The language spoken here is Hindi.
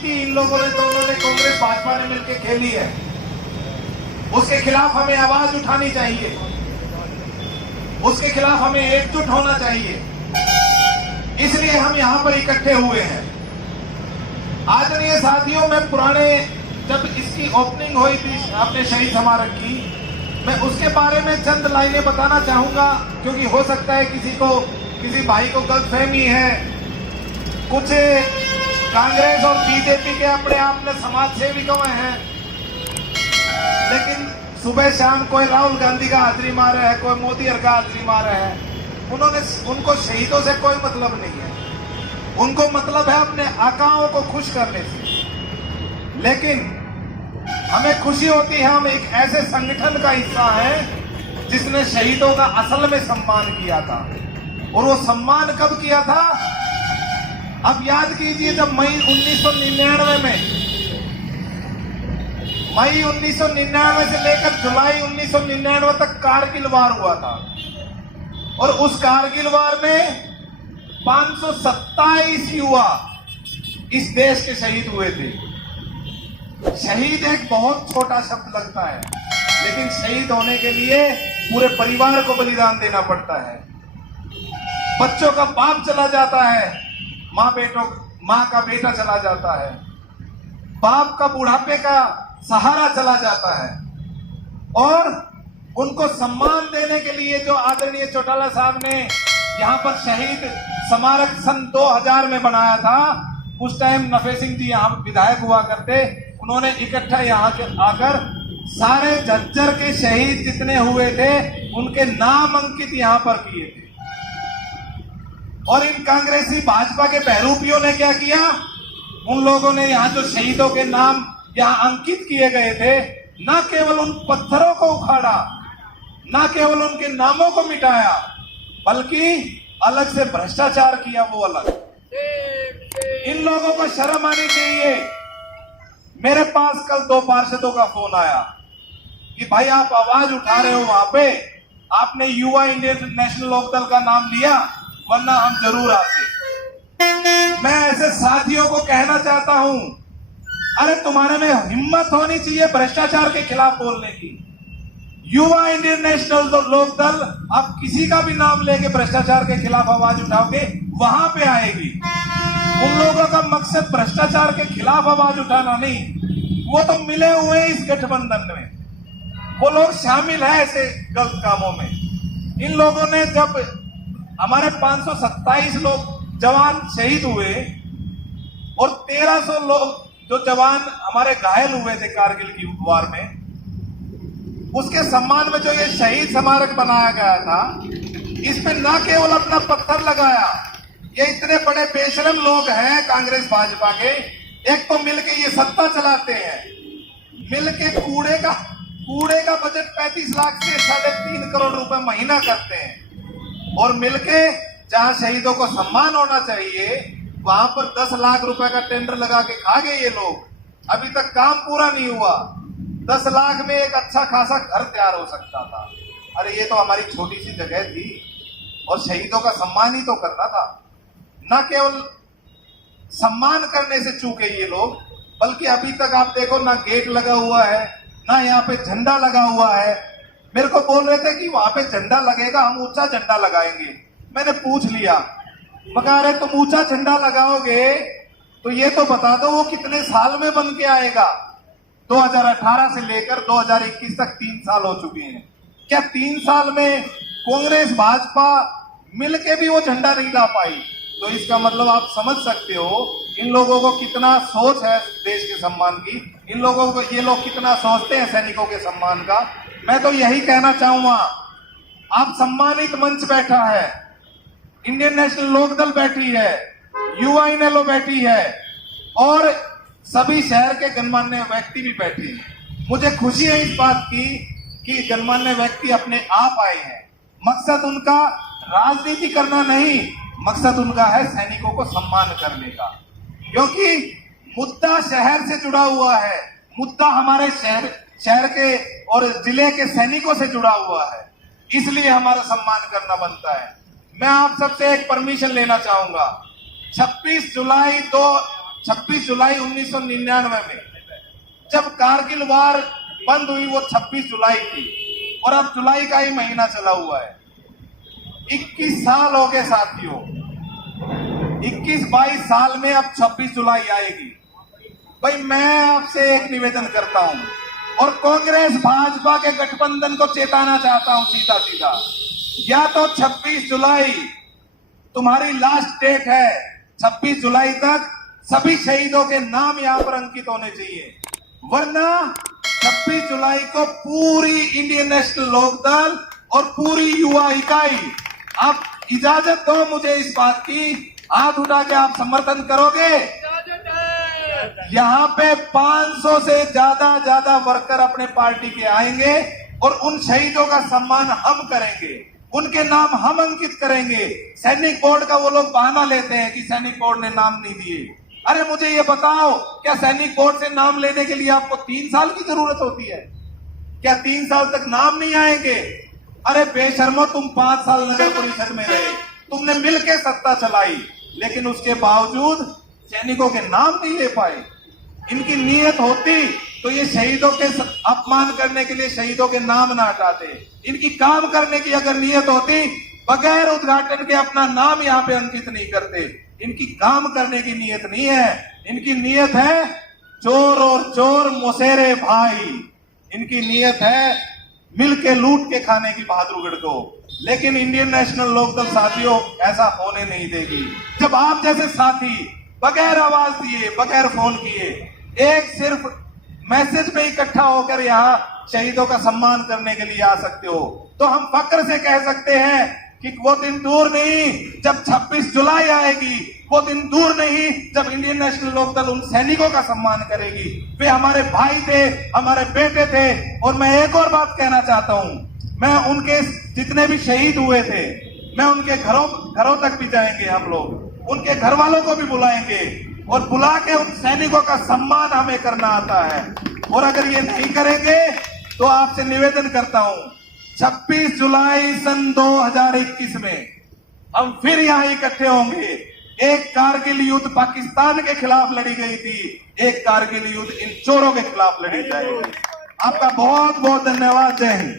राजनीति इन लोगों ने, दोनों ने, कांग्रेस भाजपा ने मिलकर खेली है, उसके खिलाफ हमें आवाज उठानी चाहिए, उसके खिलाफ हमें एकजुट होना चाहिए। इसलिए हम यहां पर इकट्ठे हुए हैं। आदरणीय साथियों, मैं पुराने जब इसकी ओपनिंग हुई थी अपने शहीद स्मारक की, मैं उसके बारे में चंद लाइनें बताना चाहूंगा, क्योंकि हो सकता है किसी भाई को गलतफहमी है। कुछ कांग्रेस और बीजेपी के अपने आप में समाज सेवी गए हैं, लेकिन सुबह शाम कोई राहुल गांधी का हाजिरी मार रहा है, कोई मोदी का हाजिरी मार रहा है। उनको शहीदों से कोई मतलब नहीं है, उनको मतलब है अपने आकाओं को खुश करने से। लेकिन हमें खुशी होती है हम एक ऐसे संगठन का हिस्सा है जिसने शहीदों का असल में सम्मान किया था। और वो सम्मान कब किया था? अब याद कीजिए, जब मई 1999 से लेकर जुलाई 1999 तक कारगिल वार हुआ था, और उस कारगिल वार में 527 युवा इस देश के शहीद हुए थे। शहीद एक बहुत छोटा शब्द लगता है, लेकिन शहीद होने के लिए पूरे परिवार को बलिदान देना पड़ता है। बच्चों का बाप चला जाता है, माँ का बेटा चला जाता है, बाप का बुढ़ापे का सहारा चला जाता है। और उनको सम्मान देने के लिए जो आदरणीय चौटाला साहब ने यहाँ पर शहीद स्मारक सन 2000 में बनाया था, उस टाइम नफे सिंह जी यहाँ विधायक हुआ करते, उन्होंने इकट्ठा यहाँ आकर सारे झज्जर के शहीद जितने हुए थे उनके नाम अंकित यहाँ पर किए थे। और इन कांग्रेसी भाजपा के बहरूपियों ने क्या किया? उन लोगों ने यहाँ जो शहीदों के नाम यहाँ अंकित किए गए थे, न केवल उन पत्थरों को उखाड़ा, न केवल उनके नामों को मिटाया, बल्कि अलग से भ्रष्टाचार किया, वो अलग। इन लोगों को शर्म आनी चाहिए। मेरे पास कल 2 पार्षदों का फोन आया कि भाई आप आवाज उठा रहे हो, वहां पे आपने युवा इंडियन नेशनल लोकदल का नाम लिया, वरना हम जरूर आते। मैं ऐसे साथियों को कहना चाहता हूं, अरे तुम्हारे में हिम्मत होनी चाहिए भ्रष्टाचार के खिलाफ बोलने की। युवा इंडियन नेशनल लोकदल, आप किसी का भी नाम लेके भ्रष्टाचार के खिलाफ आवाज उठाओगे, वहां पे आएगी। उन लोगों का मकसद भ्रष्टाचार के खिलाफ आवाज उठाना नहीं, वो तो मिले हुए हैं इस गठबंधन में, वो लोग शामिल है ऐसे गलत कामों में। इन लोगों ने जब हमारे 527 लोग जवान शहीद हुए और 1300 लोग जो जवान हमारे घायल हुए थे कारगिल की वार में, उसके सम्मान में जो ये शहीद स्मारक बनाया गया था, इस पे न केवल अपना पत्थर लगाया, ये इतने बड़े बेशरम लोग हैं कांग्रेस भाजपा के, एक तो मिलके ये सत्ता चलाते हैं, मिलके कूड़े का बजट 35 लाख से 3.5 करोड़ रुपए महीना करते हैं, और मिलके जहां शहीदों को सम्मान होना चाहिए वहां पर 10 लाख रुपए का टेंडर लगा के खा गए ये लोग। अभी तक काम पूरा नहीं हुआ। 10 लाख में एक अच्छा खासा घर तैयार हो सकता था। अरे ये तो हमारी छोटी सी जगह थी, और शहीदों का सम्मान ही तो करना था। न केवल सम्मान करने से चूके ये लोग, बल्कि अभी तक आप देखो ना गेट लगा हुआ है, ना यहाँ पे झंडा लगा हुआ है। मेरे को बोल रहे थे कि वहां पे झंडा लगेगा, हम ऊंचा झंडा लगाएंगे। मैंने पूछ लिया, मगर अरे तुम ऊंचा झंडा लगाओगे तो ये तो बता दो वो कितने साल में बन के आएगा? 2018 से लेकर 2021 तक 3 साल हो चुके हैं। क्या 3 साल में कांग्रेस भाजपा मिलके भी वो झंडा नहीं ला पाई? तो इसका मतलब आप समझ सकते हो इन लोगों को कितना सोच है देश के सम्मान की, इन लोगों को, ये लोग कितना सोचते हैं सैनिकों के सम्मान का। मैं तो यही कहना चाहूंगा, आप सम्मानित मंच बैठा है, इंडियन नेशनल लोकदल बैठी है, युवा इनेलो बैठी है, और सभी शहर के गणमान्य व्यक्ति भी बैठे हैं। मुझे खुशी है इस बात की कि गणमान्य व्यक्ति अपने आप आए हैं। मकसद उनका राजनीति करना नहीं, मकसद उनका है सैनिकों को सम्मान करने का, क्योंकि मुद्दा शहर से जुड़ा हुआ है, मुद्दा हमारे शहर के और जिले के सैनिकों से जुड़ा हुआ है, इसलिए हमारा सम्मान करना बनता है। मैं आप सबसे एक परमिशन लेना चाहूंगा, 26 जुलाई 26 जुलाई 1999 में जब कारगिल वार बंद हुई, वो 26 जुलाई थी और अब जुलाई का ही महीना चला हुआ है। 21 साल हो गए साथियों, 21-22 साल में अब 26 जुलाई आएगी। भाई मैं आपसे एक निवेदन करता हूं और कांग्रेस भाजपा के गठबंधन को चेताना चाहता हूं सीधा सीधा, या तो 26 जुलाई तुम्हारी लास्ट डेट है, 26 जुलाई तक सभी शहीदों के नाम यहां पर अंकित होने चाहिए, वरना 26 जुलाई को पूरी इंडियन नेशनल लोकदल और पूरी युवा इकाई, आप इजाजत दो मुझे इस बात की, हाथ उठा के आप समर्थन करोगे? यहां पे 500 से ज्यादा वर्कर अपने पार्टी के आएंगे और उन शहीदों का सम्मान हम करेंगे, उनके नाम हम अंकित करेंगे। सैनिक बोर्ड का वो लोग बहाना लेते हैं कि सैनिक बोर्ड ने नाम नहीं दिए। अरे मुझे ये बताओ, क्या सैनिक बोर्ड से नाम लेने के लिए आपको 3 साल की जरूरत होती है? क्या 3 साल तक नाम नहीं आएंगे? अरे बेशर्मो, तुम 5 साल नगर परिषद में रहे, तुमने मिलकर सत्ता चलाई, लेकिन उसके बावजूद सैनिकों के नाम नहीं ले पाए। इनकी नीयत होती तो ये शहीदों के अपमान करने के लिए शहीदों के नाम ना हटाते। इनकी काम करने की अगर नीयत होती, बगैर उद्घाटन के अपना नाम यहाँ पे अंकित नहीं करते। इनकी काम करने की नीयत नहीं है, इनकी नीयत है चोर और चोर मुसेरे भाई, इनकी नीयत है मिलके लूट के खाने की बहादुरगढ़ को। लेकिन इंडियन नेशनल लोकदल साथियों ऐसा होने नहीं देगी। जब आप जैसे साथी बगैर आवाज दिए, बगैर फोन किए, एक सिर्फ मैसेज पे इकट्ठा होकर यहाँ शहीदों का सम्मान करने के लिए आ सकते हो, तो हम फक्र से कह सकते हैं कि वो दिन दूर नहीं जब 26 जुलाई आएगी, वो दिन दूर नहीं जब इंडियन नेशनल लोकदल उन सैनिकों का सम्मान करेगी। वे हमारे भाई थे, हमारे बेटे थे। और मैं एक और बात कहना चाहता हूं, मैं उनके जितने भी शहीद हुए थे, मैं उनके घरों तक भी जाएंगे, हम लोग उनके घर वालों को भी बुलाएंगे और बुला के उन सैनिकों का सम्मान हमें करना आता है। और अगर ये नहीं करेंगे तो आपसे निवेदन करता हूं, 26 जुलाई सन 2021 में हम फिर यहां इकट्ठे होंगे। एक कारगिल युद्ध पाकिस्तान के खिलाफ लड़ी गई थी, एक कारगिल युद्ध इन चोरों के खिलाफ लड़ी जाएगी। आपका बहुत बहुत धन्यवाद। जय हिंद।